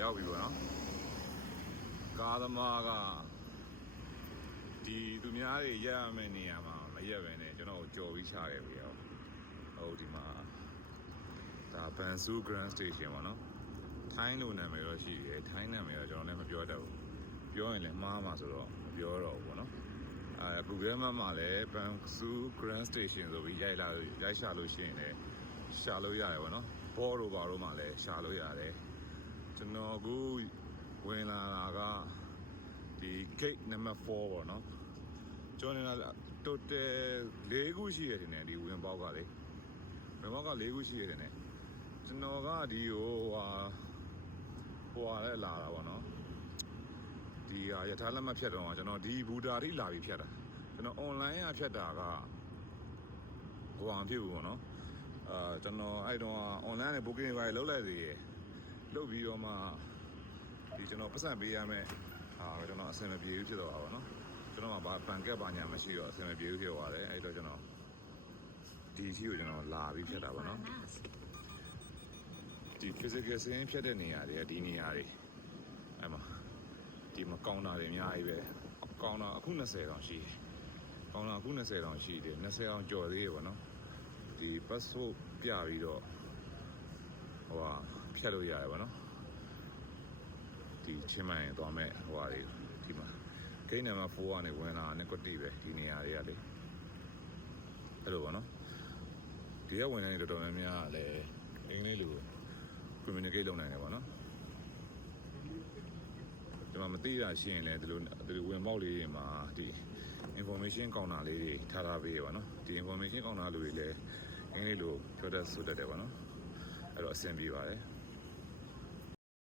ရောက်ပြီပေါ့နော်ကားသမားကဒီသူများတွေရက်ရမယ့်နေရာမှာမရက်ပဲနဲ့ကျွန်တော်ကြော်ပြီးချခဲ့ပြီရောဟုတ်ဒီမှာဒါဘန်ဆူ Grand Station ပေါ့နော်ထိုင်းလိုနာမည်တော့ရှိတယ်ထိုင်းနာမည်တော့ကျွန်တော်လည်းမပြောတတ်ဘူးပြောရင်လည်းမှားမှာဆိုတော့မပြောတော့ဘူးပေါ့နော်Google Map မှာလည်းဘန်ဆူ Grand Station ဆိုပြီးရိုက်ရှာလို့ရှိရင်လည်းရှာလို့ရတယ်ပေါ့နော်ဘောတို့ဘာတို့မှလည်းရှာလို့ရတယ်ကျွန်တော်အခုဝင်လာတာကဒီ gate number 4ပေါ့နော်ကျွန်တော်က total 4ခုရှိရတယ်ねဒီဝင်ပေါက်ကလေဝင်ပေါက်က4ခုရှိရတယ်ねကျွန်တော်ကဒီဟိုလည်းလာတာပေါ့နော်ဒီရထားလက်မှတ်ဖြတ်တော့ကျွန်တော်ဒီဘူတာထိလာပြီးဖြတ်တာကျွန်တော် online ကဖြတ်တာကဟိုအောင်ဖြစ်ဘူးပေါ့နော်ကျွန်တော်အဲ့တော့ online နဲ့ booking တွေလုပ်လိုက်သေးတယ်လုပ်ပြီးတော့မှဒီကျွန်တော်ပတ်စံပေးရမယ်ကျွန်တော်အဆင်မပြေဘူးဖြစ်တော့ပါဘောနော်ကျွန်တော်ကဘာပန်ကက်ပါညာမရှိတော့အဆင်မပြေဘူးဖြစ်သွားတယ်အဲ့တော့ကျွန်တော်ဒီစီကိုကျွန်တော်လာပြီးဖြတ်တာပေါ့နော်ဒီ physical စင်းဖြတ်တဲ့နေရာတွေကဒီနေရာတွေအဲ့မှာဒီမှာကောင်တာတွေအများကြီးပဲကောင်တာအခု20တောင်ရှိတယ်ကောင်တာအခု20တောင်ရှိတယ်20အောင်ကျော်သေးတယ်ပေါ့နော်ဒီ passport ပြပြီးတော့ဖြတ်လို့ရတယ်ပေါ့နော်ဒီချင်းမိုင်သွားမဲ့တွေဒီမှာဂိမ်းနံပါတ်4ကနေဝင်လာနဲ့ကွတီပဲဒီနေရာတွေကလေအဲ့လိုပေါ့နော်ဒီကဝင်နေတော်တော်များများလည်းအင်္ဂလိပ်လို communicate လုပ်နိုင်တယ်ပေါ့နော်ဒီမှာမသိတာရှိရင်လည်းဒီလိုဝင်ပေါက်လေးတွေမှာဒီ information ကောင်းတာလေးတွေထားပေးရပါတော့ဒီ information ကောင်းတာလူတွေလည်းအင်္ဂလိပ်လိုပြောတတ်ဆိုတတ်တယ်ပေါ့နော်အဲ့တော့အဆင်ပြေပါတယ်